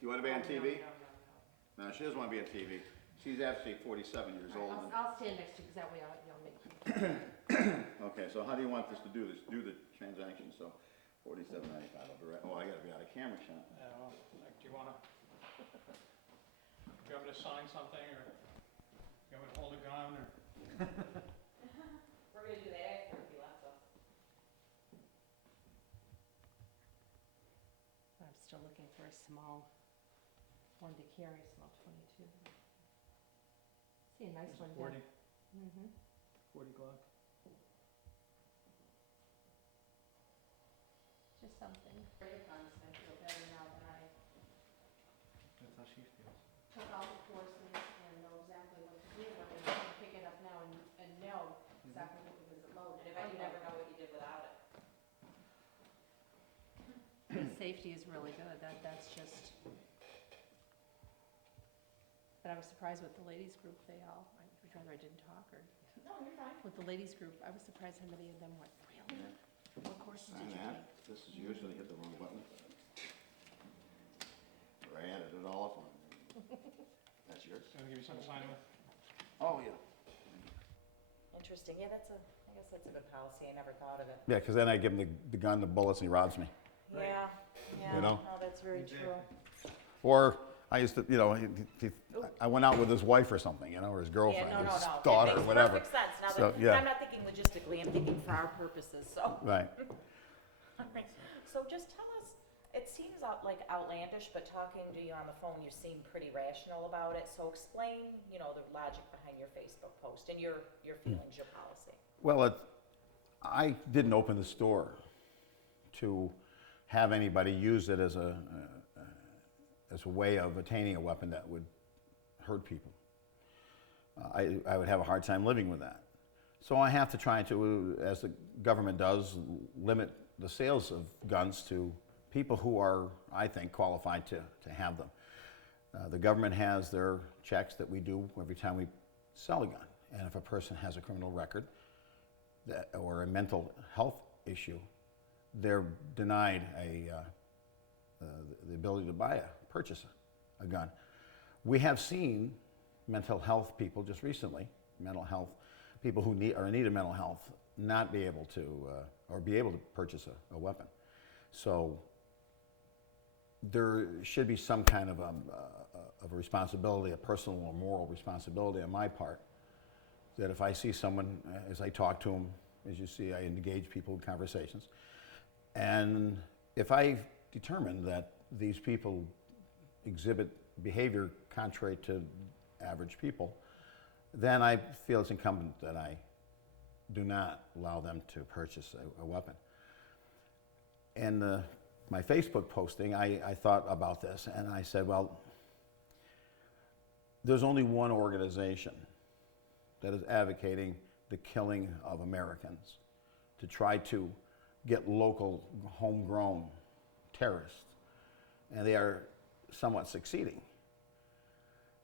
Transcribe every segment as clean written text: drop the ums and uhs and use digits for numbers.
You want to be on TV? No. No, she doesn't want to be on TV. She's actually 47 years All old. right, and- I'll stand next to you, because that way you'll make. Okay, so how do you want this to do this? Do the transaction, so 47.95, I'll be right, oh, I gotta be out of camera shot. Yeah, well, like, do you wanna, do you want me to sign something, or you want me to hold a gun, or? We're gonna do that after if you left us. I'm still looking for a small one to carry, small 22. See a nice one down. 40, Mm-hmm. 40 Glock. Just something. Your funds, I feel better now that I That's how she feels. took all the courses and know exactly what to do, but I can pick it up now and know exactly what it is loaded. And I bet you never know what you did without it. The safety is really good, that's just. But I was surprised with the ladies group, they all, I'd rather I didn't talk, or, No, you're fine. with the ladies group, I was surprised how many of them went, really? What courses did Sign you that. take? This is usually hit the wrong button. Or I added it all up on. That's yours? Can I give you something to sign with? Oh, yeah. Interesting, yeah, I guess that's a good policy, I never thought of it. Yeah, because then I give him the gun, the bullets, and he robs me. Right. Yeah, yeah, You know? no, that's very true. Or I used to, you know, I went out with his wife or something, you know, or his Yeah, girlfriend, no, no, his no. daughter, It makes whatever. perfect sense, now So, that, yeah. I'm not thinking logistically, I'm thinking for our purposes, so. Right. So just tell us, it seems like outlandish, but talking to you on the phone, you seem pretty rational about it, so explain, you know, the logic behind your Facebook post and your feelings, your policy. Well, I didn't open the store to have anybody use it as a way of attaining a weapon that would hurt people. I would have a hard time living with that. So I have to try to, as the government does, limit the sales of guns to people who are, I think, qualified to have them. The government has their checks that we do every time we sell a gun. And if a person has a criminal record or a mental health issue, they're denied the ability to purchase a gun. We have seen mental health people just recently, mental health people who are in need of mental health, not be able to, or be able to purchase a weapon. So there should be some kind of a responsibility, a personal or moral responsibility on my part, that if I see someone, as I talk to them, as you see, I engage people in conversations, and if I determine that these people exhibit behavior contrary to average people, then I feel it's incumbent that I do not allow them to purchase a weapon. And my Facebook posting, I thought about this, and I said, well, there's only one organization that is advocating the killing of Americans to try to get local, homegrown terrorists, and they are somewhat succeeding.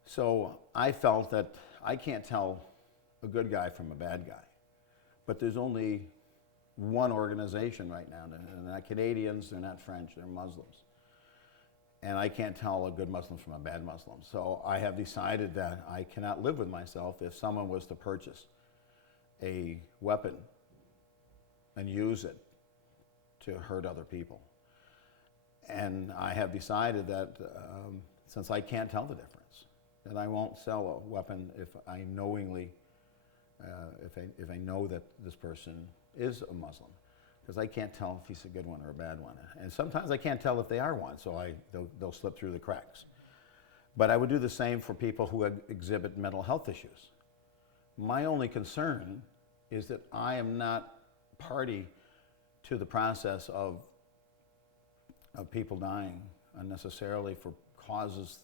So I felt that I can't tell a good guy from a bad guy, but there's only one organization right now. They're not Canadians, they're not French, they're Muslims. And I can't tell a good Muslim from a bad Muslim. So I have decided that I cannot live with myself if someone was to purchase a weapon and use it to hurt other people. And I have decided that since I can't tell the difference, that I won't sell a weapon if I knowingly, if I know that this person is a Muslim, because I can't tell if he's a good one or a bad one. And sometimes I can't tell if they are one, so they'll slip through the cracks. But I would do the same for people who exhibit mental health issues. My only concern is that I am not party to the process of people dying unnecessarily for causes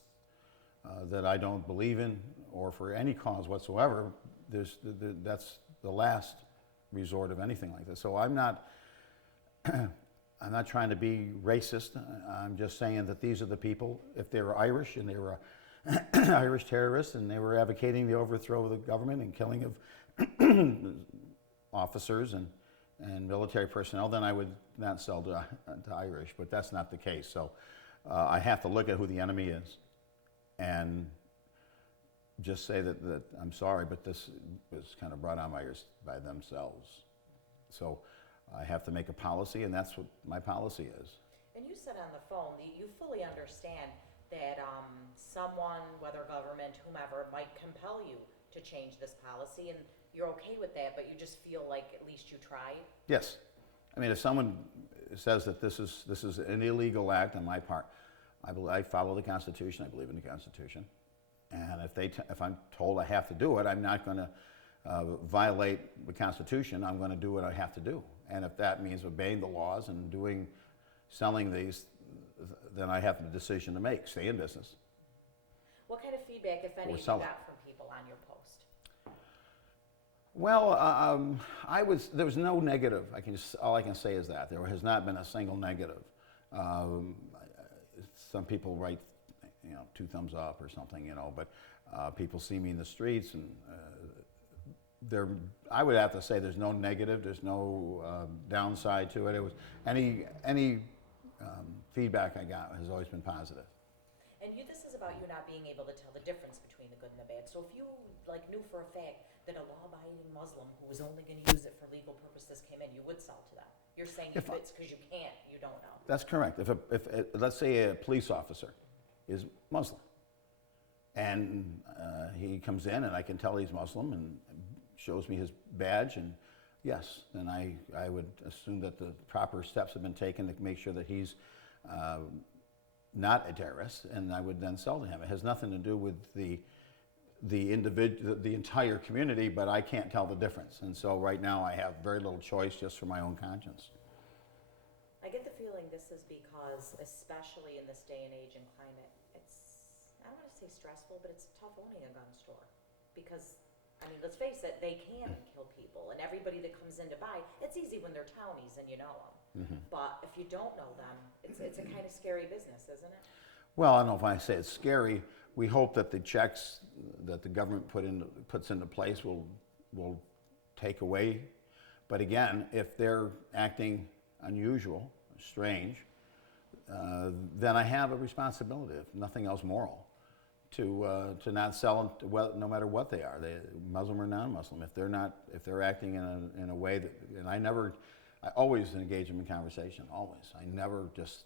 that I don't believe in, or for any cause whatsoever. That's the last resort of anything like this. So I'm not trying to be racist. I'm just saying that these are the people, if they were Irish and they were Irish terrorists and they were advocating the overthrow of the government and killing of officers and military personnel, then I would not sell to Irish, but that's not the case. So I have to look at who the enemy is and just say that I'm sorry, but this was kind of brought on by themselves. So I have to make a policy, and that's what my policy is. And you said on the phone that you fully understand that someone, whether government, whomever, might compel you to change this policy, and you're okay with that, but you just feel like at least you tried? Yes. I mean, if someone says that this is an illegal act on my part, I follow the Constitution. I believe in the Constitution. And if I'm told I have to do it, I'm not going to violate the Constitution. I'm going to do what I have to do. And if that means obeying the laws and selling these, then I have the decision to make. Stay in business. What kind of feedback, if any, Or you sell it. got from people on your post? Well, there was no negative. All I can say is that there has not been a single negative. Some people write, 2 thumbs up or something, but people see me in the streets, and I would have to say there's no negative. There's no downside to it. It was any feedback I got has always been positive. And this is about you not being able to tell the difference between the good and the bad. So if you knew for a fact that a law-abiding Muslim who was only going to use it for legal purposes came in, you would sell to them. You're saying it's because you can't, you don't know. That's correct. If let's say a police officer is Muslim, and he comes in and I can tell he's Muslim and shows me his badge, and yes, then I would assume that the proper steps have been taken to make sure that he's not a terrorist, and I would then sell to him. It has nothing to do with the entire community, but I can't tell the difference. And so right now I have very little choice just for my own conscience. I get the feeling this is because, especially in this day and age and climate, I don't want to say stressful, but it's tough owning a gun store. Because, let's face it, they can kill people, and everybody that comes in to buy, it's easy when they're townies and you know them. Mm-hmm. But if you don't know them, it's a kind of scary business, isn't it? Well, I don't know if I say it's scary. We hope that the checks that the government puts into place will take away. But again, if they're acting unusual, strange, then I have a responsibility, if nothing else moral, to not sell them, no matter what they are, Muslim or non-Muslim. If they're acting in a way that, and I always engage them in conversation. Always, I never just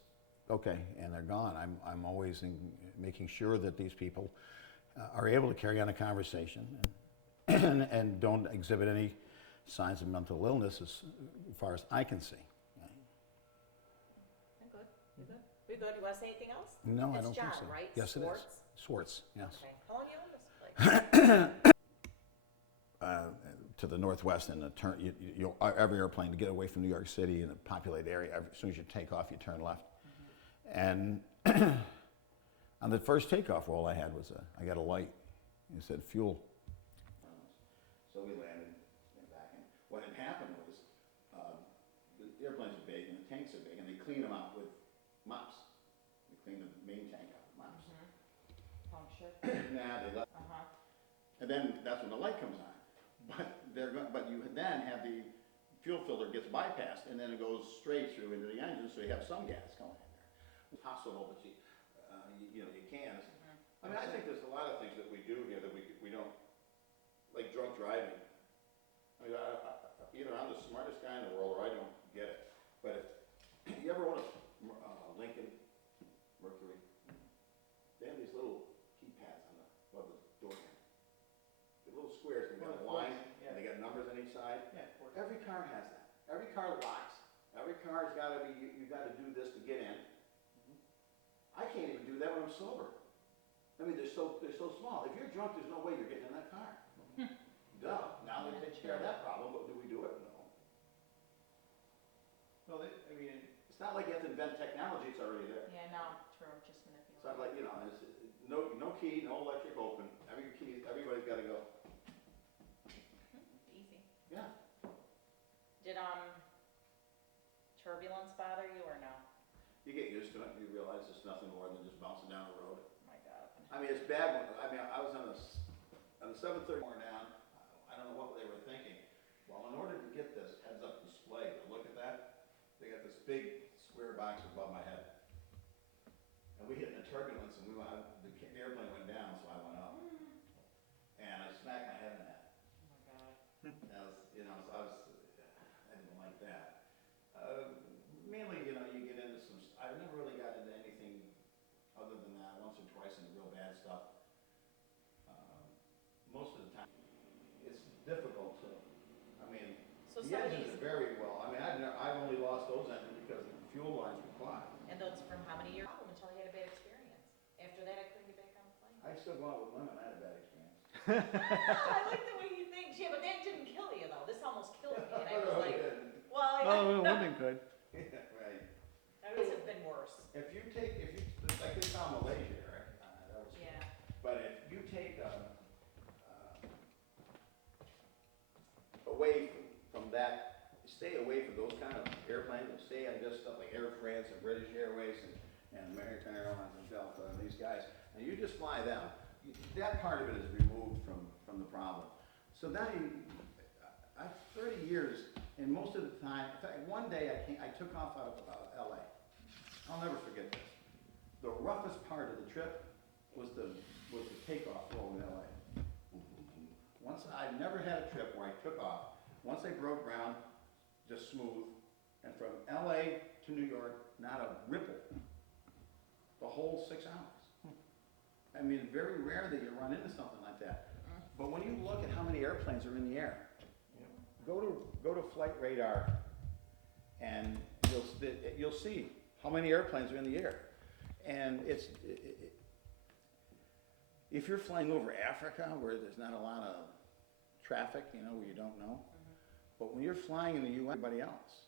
okay and they're gone. I'm always making sure that these people are able to carry on a conversation and don't exhibit any signs of mental illness as far as I can see. I'm good. You good? We good? You want to say anything else? No, I It's don't John, think so. right? Yes, Swartz? it is. Swartz, yes. Okay. How long you own this place? To the northwest, and every airplane to get away from New York City in a populated area, as soon as you take off, you turn left. And on the first takeoff roll I had I got a light. It said fuel. So we landed back, and what had happened was the airplanes are big and the tanks are big, and they clean them out with mops. They clean the main tank out with mops. Puncture. Nah, they left. And then that's when the light comes on. But you then have the fuel filter gets bypassed, and then it goes straight through into the engine, so you have some gas going in there. It's possible, but you can. I think there's a lot of things that we do here that we don't, like drunk driving. Either I'm the smartest guy in the world or I don't get it. But if you ever own a Lincoln Mercury, they have these little keypads above the door handle. The little squares, they got a line, and they got numbers on each side. Yeah. Every car has that. Every car locks. Every car's got to be, you got to do this to get in. I can't even do that when I'm sober. They're so small. If you're drunk, there's no way you're getting in that car. Duh. Now they take care of that problem, but do we do it? No. Well, It's not like you have to invent technology, it's already there. Yeah, no, true, just manipulate. So I'm like, it's no key, no electric open. Everybody's got to go. Easy. Yeah. Did turbulence bother you or no? You get used to it, and you realize it's nothing more than just bouncing down the road. Oh my God. It's bad when, I was on the 730 more down. I don't know what they were thinking. Well, in order to get this heads-up display, to look at that, they got this big square box above my head. the airplane went down, so I went up. And I smacked my head in that. Oh my God. I was, so I didn't like that. Mainly, you get into some, I never really got into anything other than that, once or twice in the real bad stuff. Most of the time, it's difficult to, So the some of engines these, are very well, I've only lost those engines because the fuel lines were clogged. and those from how many years? Until I had a bad experience. After that, I couldn't get back on the plane. I still go out with women, I had a bad experience. I like the way he thinks. Yeah, but that didn't kill you though. This almost killed me. And I was like, well, Oh, women could. Yeah, right. that would have been worse. If you, like they found Malaysia, right? That was, Yeah. but if you take, away from that, stay away from those kind of airplanes, and stay on just stuff like Air France and British Airways and American Airlines and Delta and these guys, and you just fly them, that part of it is removed from the problem. So now I 30 years, and most of the time, in fact, one day I took off out of LA. I'll never forget this. The roughest part of the trip was the takeoff over in LA. I've never had a trip where I took off. Once I broke ground, just smooth. And from LA to New York, not a ripple. The whole 6 hours. It's very rare that you run into something like that. But when you look at how many airplanes are in the air, go to Flight Radar, and you'll see how many airplanes are in the air. And if you're flying over Africa, where there's not a lot of traffic, where you don't know, but when you're flying in the U.S., everybody else,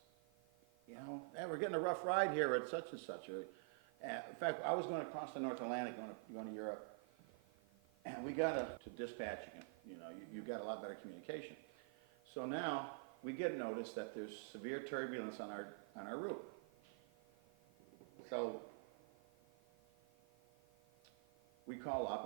hey, we're getting a rough ride here at such and such. In fact, I was going across the North Atlantic, going to Europe, and we got to dispatching it. You got a lot better communication. So now we get notice that there's severe turbulence on our route. So we call up.